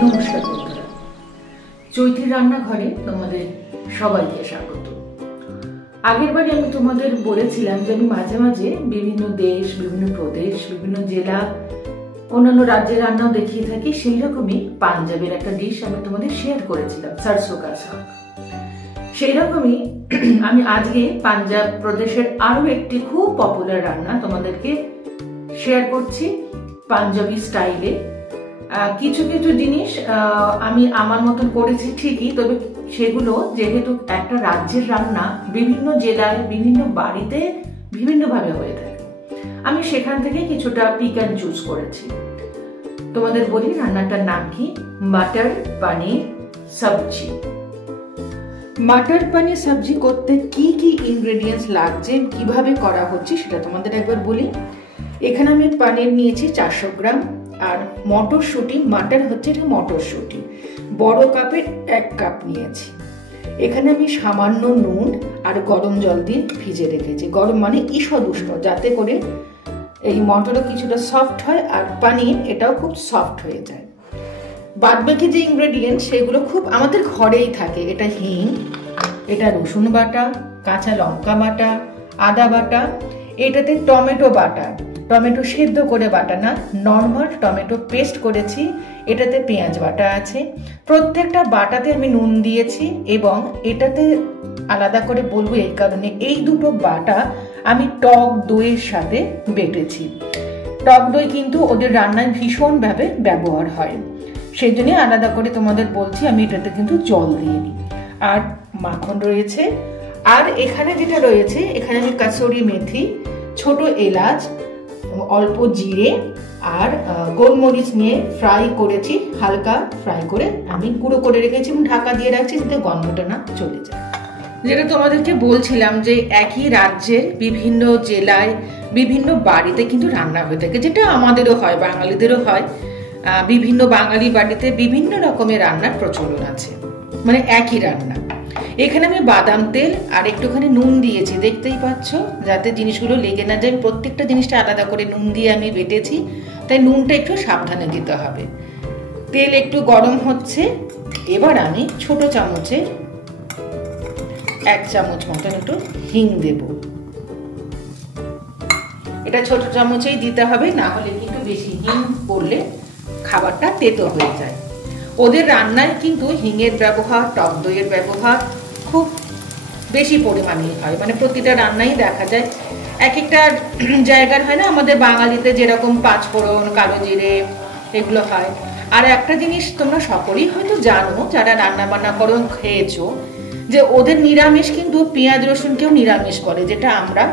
নমস্কার বন্ধুরা, চৈতির রান্নাঘরে তোমাদের সবাইকে স্বাগত। আগের বারে আমি তোমাদের বলেছিলাম যে আমি মাঝে মাঝে বিভিন্ন দেশ, বিভিন্ন প্রদেশ, বিভিন্ন জেলা, অন্যান্য রাজ্যের রান্নাও দেখিয়ে থাকি। সেই রকমই পাঞ্জাবের একটা ডিশ আমি তোমাদের শেয়ার করেছিলাম, সরসো কা শাক। সেই রকমই আমি আজকে পাঞ্জাব প্রদেশের আরো একটি খুব পপুলার রান্না তোমাদেরকে শেয়ার করছি পাঞ্জাবি স্টাইলে। কিছু কিছু জিনিস আমি আমার মতন করেছি ঠিকই, তবে সেগুলো যেহেতু একটা রাজ্যের রান্না, বিভিন্ন জেলায় বিভিন্ন বাড়িতে বিভিন্নভাবে হয়ে থাকে, আমি সেখান থেকে কিছুটা পিক অ্যান্ড চুজ করেছি। তোমাদের বলি রান্নাটার নাম কি, মটর পনির সবজি। মটর পনির সবজি করতে কি কি ইনগ্রেডিয়েন্টস লাগছে, কিভাবে করা হচ্ছে সেটা তোমাদের একবার বলি। এখানে আমি পনির নিয়েছি 400 গ্রাম, আর মটরশুঁটি, মাটার হচ্ছে এটা মটরশুঁটি, বড় কাপের 1 কাপ নিয়েছি। এখানে আমি সামান্য নুন আর গরম জল দিয়ে ভিজে রেখেছি। গরম মানে ঈষৎ উষ্ণ, যাতে করে এই মটরও কিছুটা সফট হয় আর পনির এটাও খুব সফট হয়ে যায়। বাদবাকি যে ইনগ্রেডিয়েন্ট সেগুলো খুব আমাদের ঘরেই থাকে। এটা হিং, এটা রসুন বাটা, কাঁচা লঙ্কা বাটা, আদা বাটা, এটাতে টমেটো বাটা, টমেটো সেদ্ধ করে বাটা না, নর্মাল টমেটো পেস্ট করেছি, এটাতে পেঁয়াজ বাটা আছে। প্রত্যেকটা বাটাতে আমি নুন দিয়েছি এবং এটাতে আলাদা করে বলবো এই কারণে, এই দুটো বাটা আমি টক দইয়ের সাথে বেটেছি। টক দই কিন্তু ওদের রান্নায় ভীষণভাবে ব্যবহার হয়, সেই জন্য আলাদা করে তোমাদের বলছি। আমি এটাতে কিন্তু জল দিয়ে নিই। আর মাখন রয়েছে, আর এখানে যেটা রয়েছে, এখানে আমি কাসুরি মেথি, ছোট এলাচ, অল্প জিরে আর গোলমরিচ নিয়ে ফ্রাই করেছি, হালকা ফ্রাই করে আমি গুঁড়ো করে রেখেছি এবং ঢাকা দিয়ে রাখছি যাতে গন্ধটা না চলে যায়। যেটা তোমাদেরকে বলছিলাম যে একই রাজ্যের বিভিন্ন জেলায় বিভিন্ন বাড়িতে কিন্তু রান্না হয়ে থাকে, যেটা আমাদেরও হয়, বাঙালিদেরও হয়। বিভিন্ন বাঙালি বাড়িতে বিভিন্ন রকমের রান্নার প্রচলন আছে, মানে একই রান্না। এখানে আমি বাদাম তেল আর একটুখানি নুন দিয়েছি, দেখতেই পাচ্ছ, যাতে জিনিসগুলো লেগে না যায়। প্রত্যেকটা জিনিসটা আলাদা করে নুন দিয়ে আমি বেটেছি, তাই নুনটা একটু সাবধানে দিতে হবে। তেল একটু গরম হচ্ছে, এবার আমি ছোট চামচে 1 চামচ মতন একটু হিং দেব। এটা ছোট চামচেই দিতে হবে, না হলে কিন্তু বেশি হিং পড়লে খাবারটা তেতো হয়ে যায়। ওদের রান্নায় কিন্তু হিঙের ব্যবহার, টক দইয়ের ব্যবহার খুব বেশি পরিমাণে হয়, মানে প্রতিটা রান্নাই দেখা যায়। এক একটা জায়গার হয় না, আমাদের বাঙালিতে যেরকম 5 ফোড়ন, কালো জিরে এগুলো হয়। আর একটা জিনিস তোমরা সকলেই হয়তো জানো, যারা রান্না বান্না করো, খেয়েছো, যে ওদের নিরামিষ কিন্তু পেঁয়াজ রসুনকেও নিরামিষ বলে, যেটা আমরা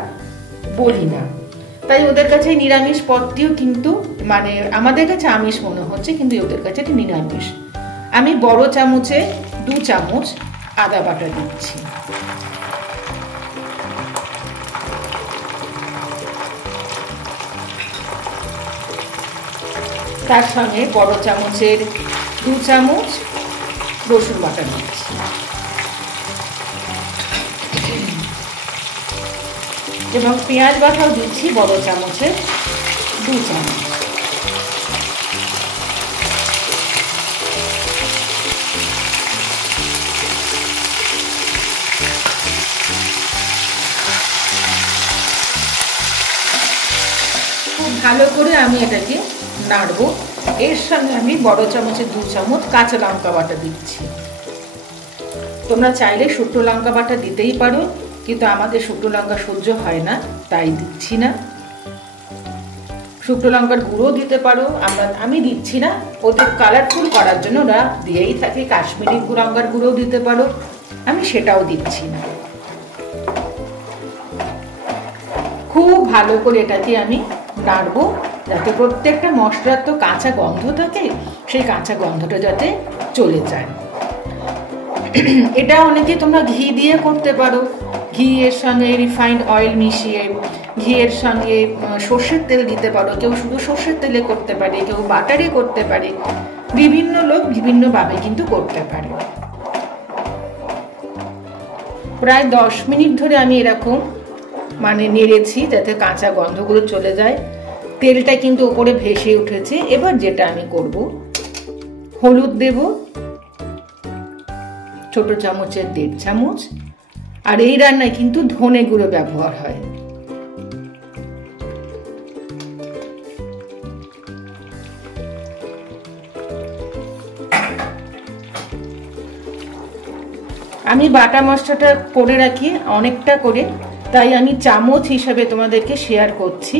বলি না। তাই ওদের কাছে নিরামিষ পদটিও কিন্তু, মানে আমাদের কাছে আমিষ মনে হচ্ছে, কিন্তু ওদের কাছে এটা নিরামিষ। আমি বড় চামচে 2 চামচ আদা বাটা দিচ্ছি। তার সঙ্গে বড় চামচের 2 চামচ রসুন বাটা দিচ্ছি এবং পেঁয়াজ বাটাও দিচ্ছি বড় চামচের 2 চামচ। খুব ভালো করে আমি এটাকে নাড়বো। এর সঙ্গে আমি বড় চামচের 2 চামচ কাঁচা লঙ্কা বাটা দিচ্ছি। তোমরা চাইলে শুকনো লঙ্কা বাটা দিতেই পারো, কিন্তু আমাদের শুকনো লঙ্কা সহ্য হয় না, তাই দিচ্ছি না। শুকনো লঙ্কার গুঁড়ো দিতে পারো, আমি দিচ্ছি না। ওদের কালারফুল করার জন্য ওরা দিয়েই থাকে, কাশ্মীরি লঙ্কার গুঁড়ো দিতে পারো, আমি সেটাও দিচ্ছি না। খুব ভালো করে এটাকে আমি নাড়বো, যাতে প্রত্যেকটা মশলার তো কাঁচা গন্ধ থাকে, সেই কাঁচা গন্ধটা যাতে চলে যায়। এটা অনেকে তোমরা ঘি দিয়ে করতে পারো, ঘি এর সঙ্গে রিফাইন্ড অয়েল মিশিয়ে, ঘিয়ের সঙ্গে সর্ষের তেল দিতে পারো। কেউ শুধু সর্ষের তেলে করতে পারে, কেউ বাটারে করতে পারে, বিভিন্ন লোক বিভিন্নভাবে কিন্তু করতে পারে। প্রায় 10 মিনিট ধরে আমি এরকম মানে নেড়েছি, যাতে কাঁচা গন্ধগুলো চলে যায়। তেলটা কিন্তু উপরে ভেসে উঠেছে। এবার যেটা আমি করব, হলুদ দেব ছোট চামচের 1.5 চামচ। আর এই রান্নায় কিন্তু ধনে গুঁড়ো ব্যবহার হয়। আমি বাটা মশলাটা করে রাখি অনেকটা করে, তাই আমি চামচ হিসাবে তোমাদেরকে শেয়ার করছি।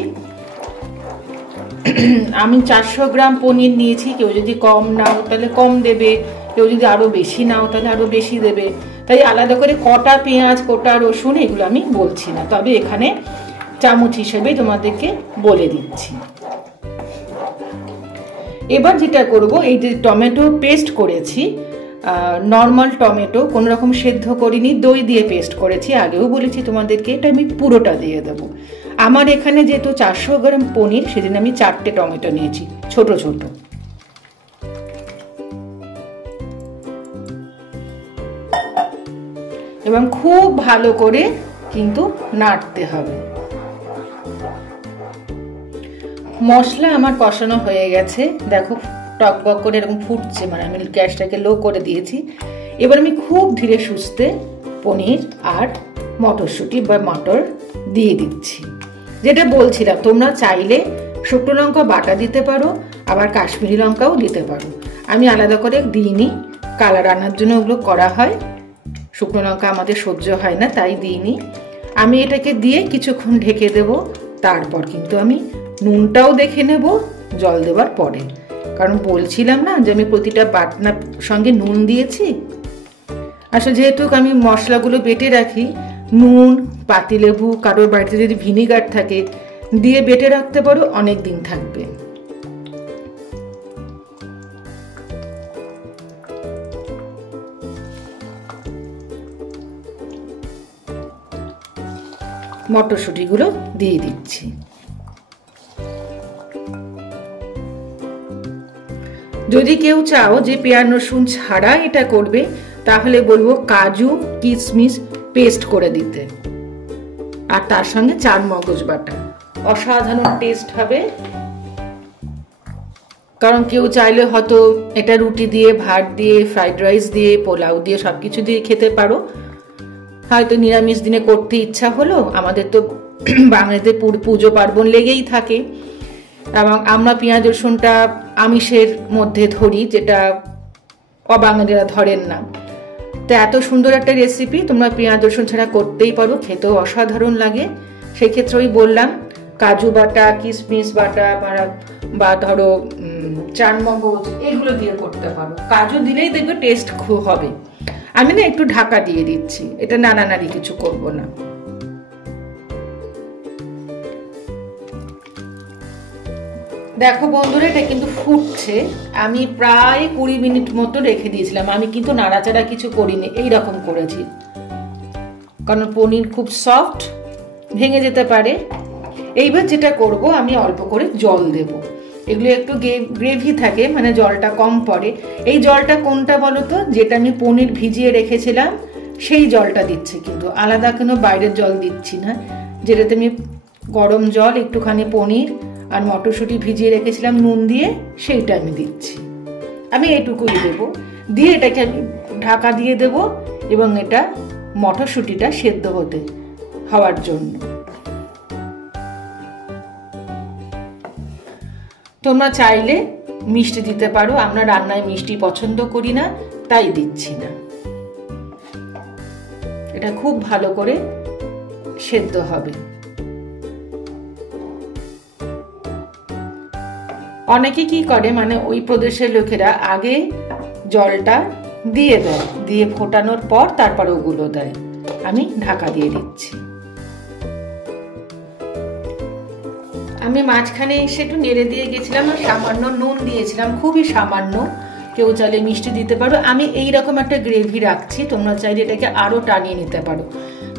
আমি 400 গ্রাম পনির নিয়েছি। কেউ যদি কম নাও তাহলে কম দেবে, কেউ যদি আরো বেশি নাও তাহলে আরো বেশি দেবে। তাই আলাদা করে কটা পেঁয়াজ কটা রসুন এগুলো আমি বলছি না, তবে এখানে চামচ হিসেবে তোমাদেরকে বলে দিচ্ছি। এবার যেটা করব, এই যে টমেটো পেস্ট করেছি, নর্মাল টমেটো, কোনো রকম সেদ্ধ করিনি, দই দিয়ে পেস্ট করেছি, আগেও বলেছি তোমাদেরকে, এটা আমি পুরোটা দিয়ে দেবো। আমার এখানে যেহেতু 400 গ্রাম পনির, সেদিন আমি 4টে টমেটো নিয়েছি ছোট ছোট। এবং খুব ভালো করে কিন্তু নাড়তে হবে। মশলা আমার কষানো হয়ে গেছে, দেখো টকবক করে এরকম ফুটছে, মানে আমি গ্যাসটাকে লো করে দিয়েছি। এবার আমি খুব ধীরে সুস্থে পনির আর মটরশুঁটি বা মটর দিয়ে দিচ্ছি। যেটা বলছিলাম, তোমরা চাইলে শুকনো লঙ্কা বাটা দিতে পারো, আবার কাশ্মীরি লঙ্কাও দিতে পারো। আমি আলাদা করে দিইনি, কালার আনার জন্য ওগুলো করা হয়, শুকনো লঙ্কা আমাদের সহ্য হয় না তাই দিইনি। আমি এটাকে দিয়ে কিছুক্ষণ ঢেকে দেব। তারপর কিন্তু আমি নুনটাও দেখে নেব জল দেওয়ার পরে, কারণ বলছিলাম না যে আমি প্রতিটা বাটনার সঙ্গে নুন দিয়েছি। আসলে যেহেতু আমি মশলাগুলো বেটে রাখি, নুন, পাতিলেবু, কারোর বাড়িতে যদি ভিনিগার থাকে দিয়ে বেটে রাখতে পারো, অনেক দিন থাকবে। মটরশুঁটিগুলো দিয়ে দিচ্ছি। যদি কেউ চাও যে পেঁয়াজ রসুন ছাড়া এটা করবে, তাহলে বলবো কাজু কিশমিশ পেস্ট করে দিতে, আর তার সঙ্গে 4 মগজ বাটা, অসাধারণ টেস্ট হবে। কারণ কেউ চাইলে হয়তো এটা রুটি দিয়ে, ভাত দিয়ে, ফ্রাইড রাইস দিয়ে, পোলাও দিয়ে, সবকিছু দিয়ে খেতে পারো। হয়তো নিরামিষ দিনে করতে ইচ্ছা হলো, আমাদের তো বাঙালিদের পুজো পার্বণ লেগেই থাকে, এবং আমরা পেঁয়াজ রসুনটা আমিষের মধ্যে ধরি, যেটা অবাঙালিরা ধরেন না। তো এত সুন্দর একটা রেসিপি তোমরা পেঁয়াজ রসুন ছাড়া করতেই পারো, খেতেও অসাধারণ লাগে। সেই ক্ষেত্রে ওই বললাম কাজু বাটা, কিশমিশ বাটা, বা ধরো 4 মগজ, এগুলো দিয়ে করতে পারো। কাজু দিলেই দেখবে টেস্ট খুব হবে। আমি না একটু ঢাকা দিয়ে দিচ্ছি, এটা নাড়ানাড়ি কিছু করব না। দেখো বন্ধুরা, এটা কিন্তু ফুটছে। আমি প্রায় 20 মিনিট মতো রেখে দিয়েছিলাম, আমি কিন্তু নাড়াচাড়া কিছু করিনি, এইরকম করেছি, কারণ পনির খুব সফট, ভেঙে যেতে পারে। এইবার যেটা করব, আমি অল্প করে জল দেব। এগুলো একটু গ্রেভি থাকে, মানে জলটা কম পড়ে। এই জলটা কোনটা বলো তো, যেটা আমি পনির ভিজিয়ে রেখেছিলাম সেই জলটা দিচ্ছি, কিন্তু আলাদা কোনো বাইরের জল দিচ্ছি না। যেটাতে আমি গরম জল, একটুখানি পনির আর মটরশুঁটি ভিজিয়ে রেখেছিলাম নুন দিয়ে, সেইটা আমি দিচ্ছি। আমি এইটুকুই দেবো, দিয়ে এটাকে আমি ঢাকা দিয়ে দেব, এবং এটা মটরশুঁটিটা সেদ্ধ হওয়ার জন্য। তোমরা চাইলে মিষ্টি দিতে পারো, আমরা রান্নায় মিষ্টি পছন্দ করি না তাই দিচ্ছি না। এটা খুব ভালো করে সেদ্ধ হবে। অনেকে কি করে, মানে ওই প্রদেশের লোকেরা আগে জলটা দিয়ে দেয়, দিয়ে ফোটানোর পর তারপর ওগুলো দেয়। আমি ঢাকা দিয়ে দিচ্ছি। আমি মাঝখানে এসে একটু নেড়ে দিয়ে গেছিলাম, আর সামান্য নুন দিয়েছিলাম, খুবই সামান্য। কেউ চাইলে মিষ্টি দিতে পারো। আমি এইরকম একটা গ্রেভি রাখছি, তোমরা চাইলে এটাকে আরো টানিয়ে নিতে পারো।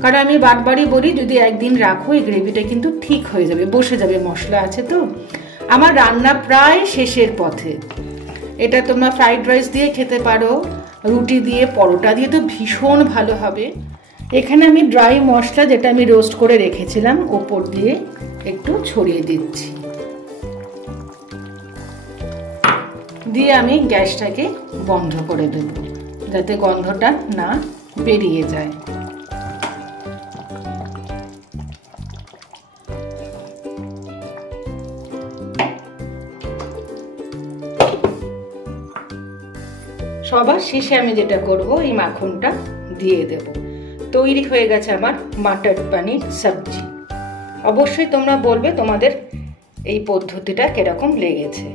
কারণ আমি বারবারই বলি, যদি একদিন রাখো এই গ্রেভিটা কিন্তু ঠিক হয়ে যাবে, বসে যাবে, মশলা আছে তো। আমার রান্না প্রায় শেষের পথে। এটা তোমরা ফ্রাইড রাইস দিয়ে খেতে পারো, রুটি দিয়ে, পরোটা দিয়ে তো ভীষণ ভালো হবে। এখানে আমি ড্রাই মশলা, যেটা আমি রোস্ট করে রেখেছিলাম, ওপর দিয়ে একটু ছড়িয়ে দিচ্ছি। দিয়ে আমি গ্যাসটাকে বন্ধ করে দেব, যাতে গন্ধটা না বেরিয়ে যায়। সবার শেষে আমি যেটা করব, এই মাখনটা দিয়ে দেব। তৈরি হয়ে গেছে আমার মাটার পনির সবজি। অবশ্যই তোমরা বলবে তোমাদের এই পদ্ধতিটা কিরকম লেগেছে।